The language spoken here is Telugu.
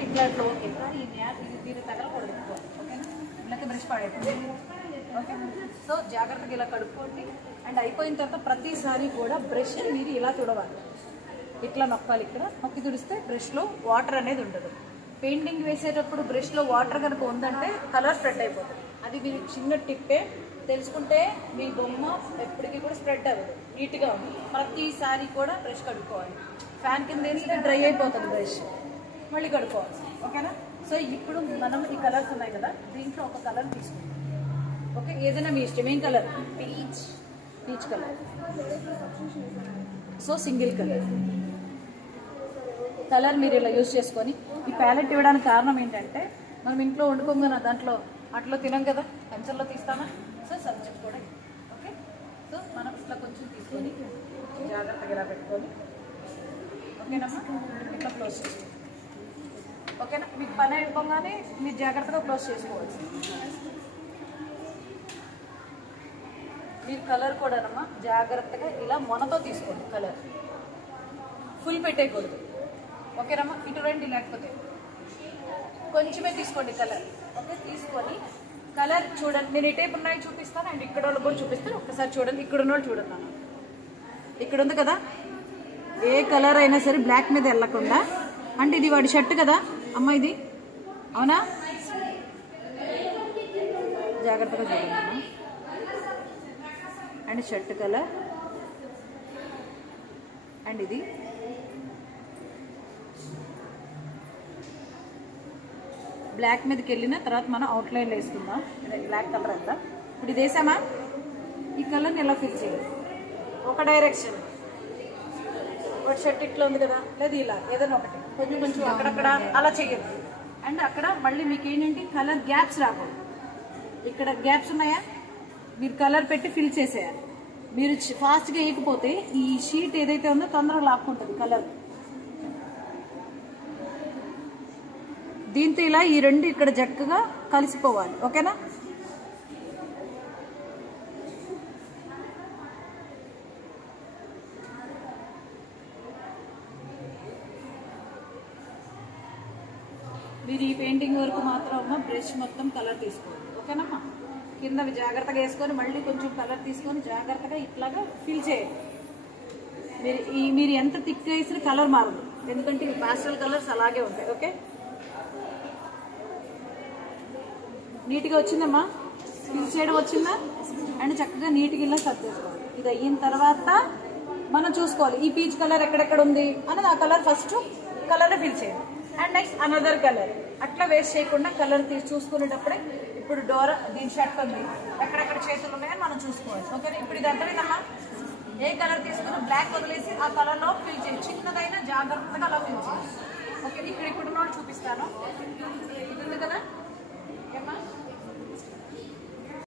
ఇట్లా ఇది దీన్ని తగలకూడదు ఓకేనా. ఇలాగే బ్రష్ పడేయండి ఓకే. సో జాగ్రత్తగా ఇలా కడుక్కోండి. అండ్ అయిపోయిన తర్వాత ప్రతిసారి కూడా బ్రష్ మీరు ఇలా తుడవాలి, ఇట్లా నొక్కాలి. ఇక్కడ నొక్కి తుడిస్తే బ్రష్లో వాటర్ అనేది ఉండదు. పెయింటింగ్ వేసేటప్పుడు బ్రష్లో వాటర్ కనుక ఉందంటే కలర్ స్ప్రెడ్ అయిపోతుంది. అది మీరు చిన్న టిప్పే తెలుసుకుంటే మీ బొమ్మ ఎప్పటికీ కూడా స్ప్రెడ్ అవ్వదు, నీట్గా ఉంది. ప్రతిసారి కూడా బ్రష్ కడుక్కోవాలి. ఫ్యాన్ కింద వేస్తే డ్రై అయిపోతుంది బ్రష్, మళ్ళీ కడుక్కోవాలి ఓకేనా. సో ఇప్పుడు మనం ఈ కలర్స్ ఉన్నాయి కదా, దీంట్లో ఒక కలర్ తీసుకుంటాం ఓకే. ఏదైనా మీ ఇష్టం, ఏం colour? Peach colour. So single colour మీరు ఇలా యూజ్ చేసుకొని, ఈ ప్యాలెట్ ఇవ్వడానికి కారణం ఏంటంటే మనం ఇంట్లో వండుకోగానే దాంట్లో అట్లా తినాం కదా, కంచెల్లో తీస్తామా. సో సబ్జెక్ట్ కూడా ఓకే. సో మనం ఇట్లా కొంచెం తీసుకొని జాగ్రత్తగా ఇలా పెట్టుకొని ఓకేనమ్మా, ఇట్లా క్లోజ్ చేసుకోండి ఓకేనా. మీకు పని అయిపోగానే మీరు జాగ్రత్తగా క్లోజ్ చేసుకోవచ్చు. మీరు కలర్ కూడానమ్మా జాగ్రత్తగా ఇలా మొనతో తీసుకోండి, కలర్ ఫుల్ పెట్టేయకూడదు ఓకేనమ్మా. ఇటు రండి, లేకపోతే కొంచెమే తీసుకోండి కలర్ ఓకే. తీసుకొని కలర్ చూడండి, నేను ఏ టైప్ ఉన్నాయో చూపిస్తాను అండ్ ఇక్కడ వాళ్ళు కూడా చూపిస్తాను. ఒక్కసారి చూడండి, ఇక్కడ ఉన్న వాళ్ళు చూడండి అన్న, ఇక్కడ ఉంది కదా, ఏ కలర్ అయినా సరే బ్లాక్ మీద వెళ్ళకుండా. అంటే ఇది వాడి షర్ట్ కదా అమ్మ, ఇది అవునా, జాగ్రత్తగా చూడండి అమ్మ. అండ్ షర్ట్ కలర్ అండ్ ఇది బ్లాక్ మీదకి వెళ్ళిన తర్వాత మనం అవుట్లైన్లో వేసుకుందాం. బ్లాక్ కలర్ అంతా ఇప్పుడు ఇది వేసామా, ఈ కలర్ని ఎలా ఫిల్ చేయాలి, ఒక డైరెక్షన్. ఒక షర్ట్ ఇట్లా ఉంది కదా, లేదు ఇలా ఏదైనా ఒకటి కొంచెం కొంచెం అక్కడక్కడ అలా చేయాలి. అండ్ అక్కడ మళ్ళీ మీకు ఏంటంటే కలర్ గ్యాప్స్ రాకూడదు. ఇక్కడ గ్యాప్స్ ఉన్నాయా, మీరు కలర్ పెట్టి ఫిల్ చేసేయాలి. మీరు ఫాస్ట్గా వేయకపోతే ఈ షీట్ ఏదైతే ఉందో తొందరగా లాక్కుంటుంది కలర్. దీంతో ఇలా ఈ రెండు ఇక్కడ చక్కగా కలిసిపోవాలి ఓకేనా. మీరు ఈ పెయింటింగ్ వరకు మాత్రం అమ్మ బ్రష్ మొత్తం కలర్ తీసుకోండి ఓకేనమ్మా. కింద జాగ్రత్తగా వేసుకొని మళ్ళీ కొంచెం కలర్ తీసుకొని జాగ్రత్తగా ఇట్లాగా ఫిల్ చేయండి. మీరు ఎంత థిక్ వేసిన కలర్ మారదు, ఎందుకంటే ఇవి పాస్టల్ కలర్స్ అలాగే ఉంటాయి ఓకే. నీట్గా వచ్చిందమ్మా, ఫిల్ చేయడం వచ్చిందా, అండ్ చక్కగా నీట్గా ఇలా సర్వ్ చేసుకోవాలి. ఇది అయిన తర్వాత మనం చూసుకోవాలి ఈ పీచ్ కలర్ ఎక్కడెక్కడ ఉంది అనేది. ఆ కలర్ ఫస్ట్ కలర్ ఫిల్ చేయండి అండ్ నెక్స్ట్ అనదర్ కలర్. అట్లా వేస్ట్ చేయకుండా కలర్ తీసి చూసుకునేటప్పుడే ఇప్పుడు డోరా దీని షర్ట్ ఉంది, ఎక్కడెక్కడ చేతులు ఉన్నాయని మనం చూసుకోవాలి ఓకే. ఇప్పుడు ఇది అర్థమైందమ్మా, ఏ కలర్ తీసుకుని బ్లాక్ వదిలేసి ఆ కలర్లో ఫిల్ చేయండి. చిన్నదైనా జాగ్రత్తగా అలా ఫిల్ చేయండి ఓకే. ఇక్కడ ఉన్న చూపిస్తాను, ఇది ఉంది కదా ఏమ్మా,